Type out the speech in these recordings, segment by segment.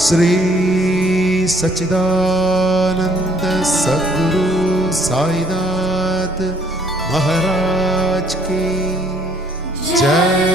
श्री सच्चिदानंद सद्गुरु साईनाथ महाराज की जय।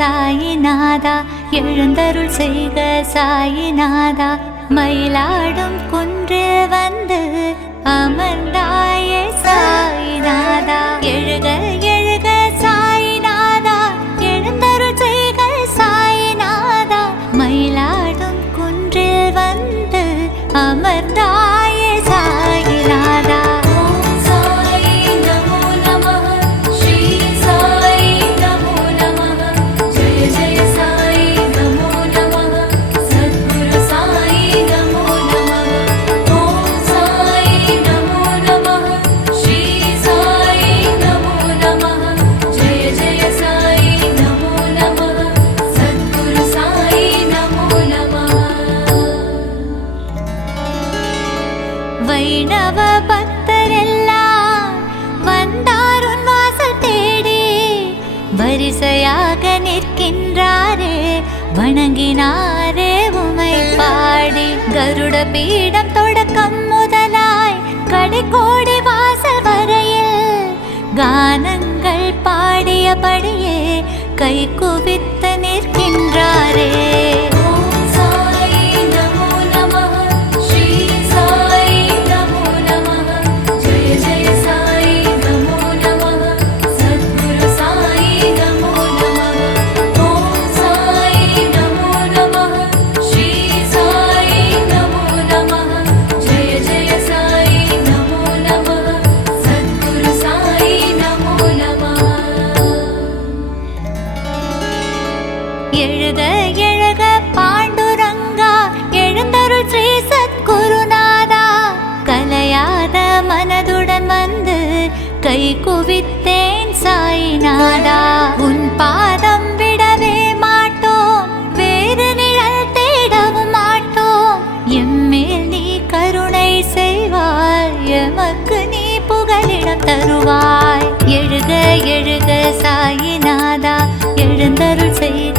சாயிநாதா எழுந்தருள் செய்க சாயிநாதா, மயிலாடும் குன்றில் வந்து அமர்ந்தாயே சாயிநாதா. எழுக எழுக சாயிநாதா, எழுந்தருள் செய்க சாயிநாதா, மயிலாடும் குன்றில் வந்து அமர்ந்தாயே சாயிநாதா. வைணவ பக்தரெல்லாம் வந்தாருன் வாசல் தேடி, வரிசையாக நிற்கின்றாரே வணங்கினாரே உமை பாடி. கருட பீடம் தொடக்கம் முதலாய் கடைக்கோடி வாசல் வரையில் கானங்கள் பாடியபடியே கை குவித்து நிற்கின்றாரே. எழுக எழுக பாண்டுரங்கா, எழுந்தருள் ஸ்ரீ சத்குருநாதா, கலையாத மனதுடன் வந்து கை குவித்தேன் சாயிநாதா. உன் பாதம் விடவே மாட்டோம், வேறு நிழல் தேடவும் மாட்டோம், எம்மேல் நீ கருணை செய்வாய், எமக்கு நீ புகலிடம் தருவாய். எழுக எழுக சாயிநாதா, எழுந்தருள் செய்